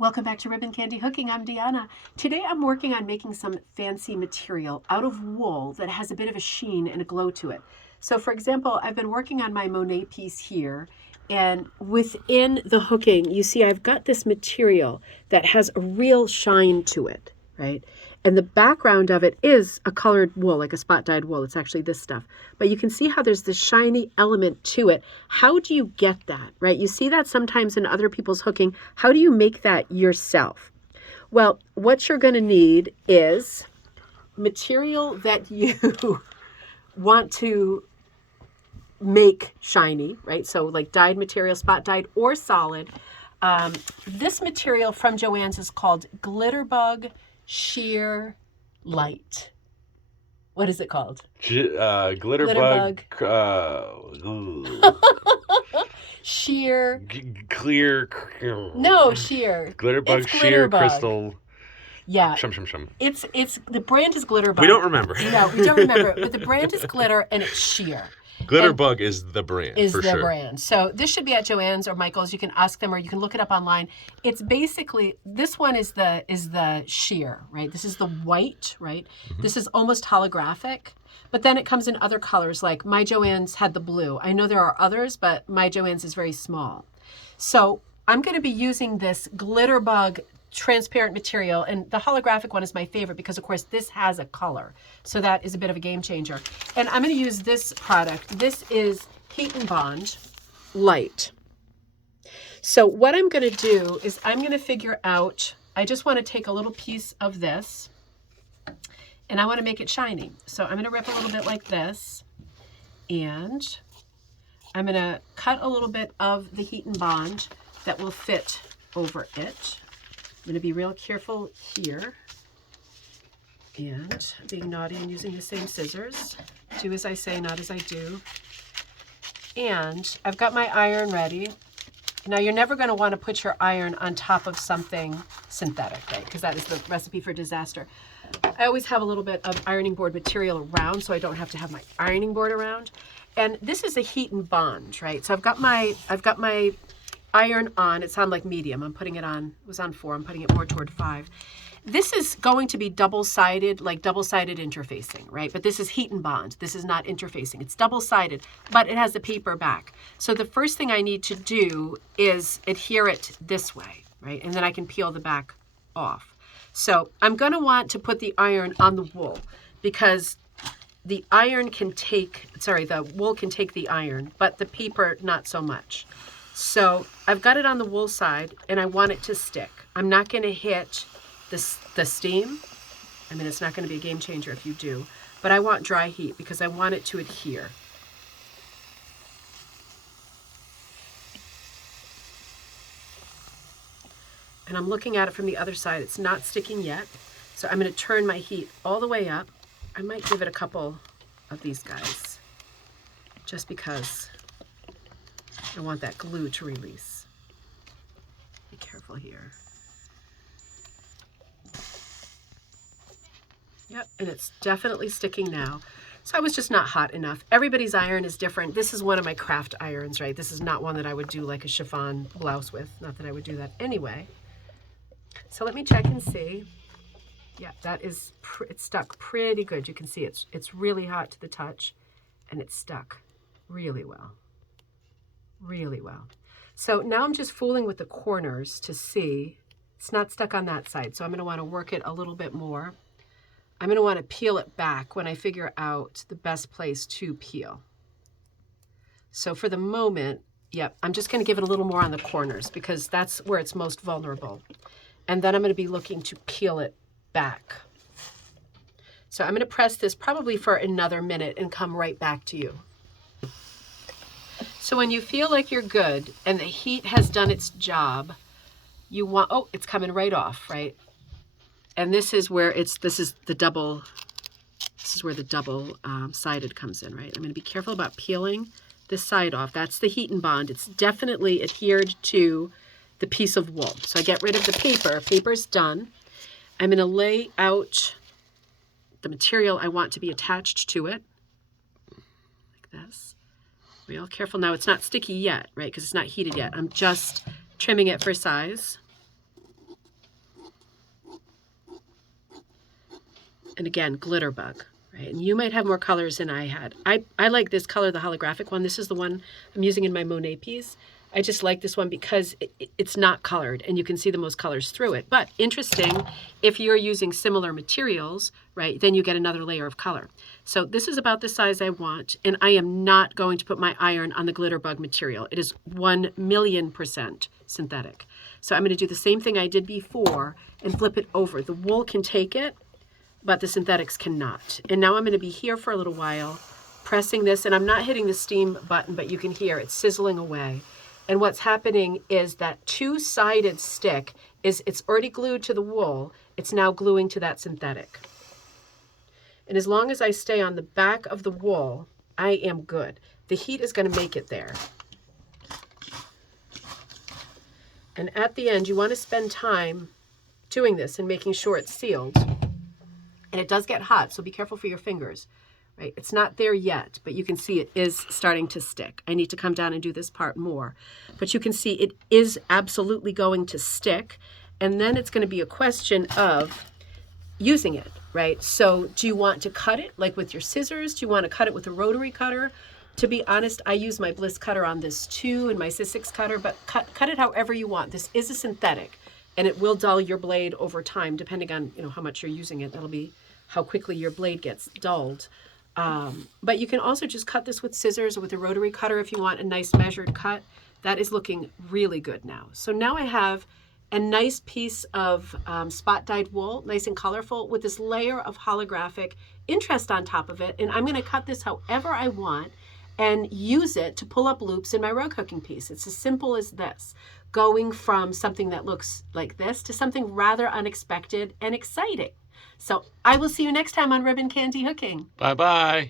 Welcome back to Ribbon Candy Hooking. I'm Deanna. Today I'm working on making some fancy material out of wool that has a bit of a sheen and a glow to it. So for example, I've been working on my Monet piece here, and within the hooking, you see I've got this material that has a real shine to it, right? And the background of it is a colored wool, like a spot dyed wool. It's actually this stuff. But you can see how there's this shiny element to it. How do you get that, right? You see that sometimes in other people's hooking. How do you make that yourself? Well, what you're going to need is material that you want to make shiny, right? So like dyed material, spot dyed or solid. This material from Joann's is called Glitterbug Sheer Light. What is it called? Glitterbug. Sheer. Clear. No, sheer. Glitterbug It's sheer Glitterbug. crystal. Yeah. Shum. It's the brand is Glitterbug. We don't remember. No, we don't remember. But the brand is glitter and it's sheer. Glitterbug is the brand. Is for the sure. brand. So this should be at Joann's or Michael's. You can ask them or you can look it up online. It's basically, this one is the sheer, right? This is the white, right? Mm-hmm. This is almost holographic. But then it comes in other colors, like my Joann's had the blue. I know there are others, but my Joann's is very small. So I'm going to be using this Glitterbug transparent material, and the holographic one is my favorite because of course this has a color, so that is a bit of a game changer. And I'm going to use this product. This is Heat and Bond Light. So what I'm going to do is I'm going to figure out, I just want to take a little piece of this and I want to make it shiny. So I'm going to rip a little bit like this, and I'm going to cut a little bit of the Heat and Bond that will fit over it. I'm going to be real careful here, and being naughty and using the same scissors. Do as I say, not as I do. And I've got my iron ready. Now you're never going to want to put your iron on top of something synthetic, right? Because that is the recipe for disaster. I always have a little bit of ironing board material around so I don't have to have my ironing board around. And this is a Heat and Bond, right? So I've got my iron on. It's on like medium. I'm putting it on, it was on 4. I'm putting it more toward 5. This is going to be double-sided, like double-sided interfacing, right? But this is Heat and Bond. This is not interfacing. It's double-sided, but it has the paper back. So the first thing I need to do is adhere it this way, right? And then I can peel the back off. So I'm going to want to put the iron on the wool because the iron can take, the wool can take the iron, but the paper not so much. So I've got it on the wool side and I want it to stick. I'm not going to hit the steam. I mean, it's not going to be a game changer if you do, but I want dry heat because I want it to adhere. And I'm looking at it from the other side. It's not sticking yet. So I'm going to turn my heat all the way up. I might give it a couple of these guys just because I want that glue to release. Be careful here. Yep, and it's definitely sticking now. So I was just not hot enough. Everybody's iron is different. This is one of my craft irons, right? This is not one that I would do like a chiffon blouse with. Not that I would do that anyway. So let me check and see. Yeah, that is, it's stuck pretty good. You can see it's really hot to the touch, and it's stuck really well. Really well. So now I'm just fooling with the corners to see. It's not stuck on that side, so I'm going to want to work it a little bit more. I'm going to want to peel it back when I figure out the best place to peel. So for the moment, yep, I'm just going to give it a little more on the corners because that's where it's most vulnerable. And then I'm going to be looking to peel it back. So I'm going to press this probably for another minute and come right back to you. So when you feel like you're good and the heat has done its job, you want, oh, it's coming right off, right? And this is where this is where the double sided comes in, right? I'm going to be careful about peeling this side off. That's the Heat and Bond. It's definitely adhered to the piece of wool. So I get rid of the paper. Paper's done. I'm going to lay out the material I want to be attached to it, like this. Real careful. Now it's not sticky yet, right? Because it's not heated yet. I'm just trimming it for size. And again, glitter bug, right? And you might have more colors than I had. I like this color, the holographic one. This is the one I'm using in my Monet piece. I just like this one because it's not colored and you can see the most colors through it. But interesting, if you're using similar materials, right, then you get another layer of color. So this is about the size I want, and I am not going to put my iron on the glitter bug material. It is 1,000,000% synthetic. So I'm going to do the same thing I did before and flip it over. The wool can take it, but the synthetics cannot. And now I'm going to be here for a little while, pressing this, and I'm not hitting the steam button, but you can hear it sizzling away. And what's happening is that two-sided stick it's already glued to the wool. It's now gluing to that synthetic. And as long as I stay on the back of the wool, I am good. The heat is going to make it there. And at the end, you want to spend time doing this and making sure it's sealed. And it does get hot, so be careful for your fingers. Right? It's not there yet, but you can see it is starting to stick. I need to come down and do this part more. But you can see it is absolutely going to stick. And then it's going to be a question of using it, right? So do you want to cut it like with your scissors? Do you want to cut it with a rotary cutter? To be honest, I use my Bliss cutter on this too and my Sizzix cutter, but cut it however you want. This is a synthetic and it will dull your blade over time depending on how much you're using it. That'll be how quickly your blade gets dulled. But you can also just cut this with scissors or with a rotary cutter if you want a nice measured cut. That is looking really good now. So now I have a nice piece of spot dyed wool, nice and colorful, with this layer of holographic interest on top of it. And I'm going to cut this however I want and use it to pull up loops in my rug hooking piece. It's as simple as this, going from something that looks like this to something rather unexpected and exciting. So I will see you next time on Ribbon Candy Hooking. Bye-bye.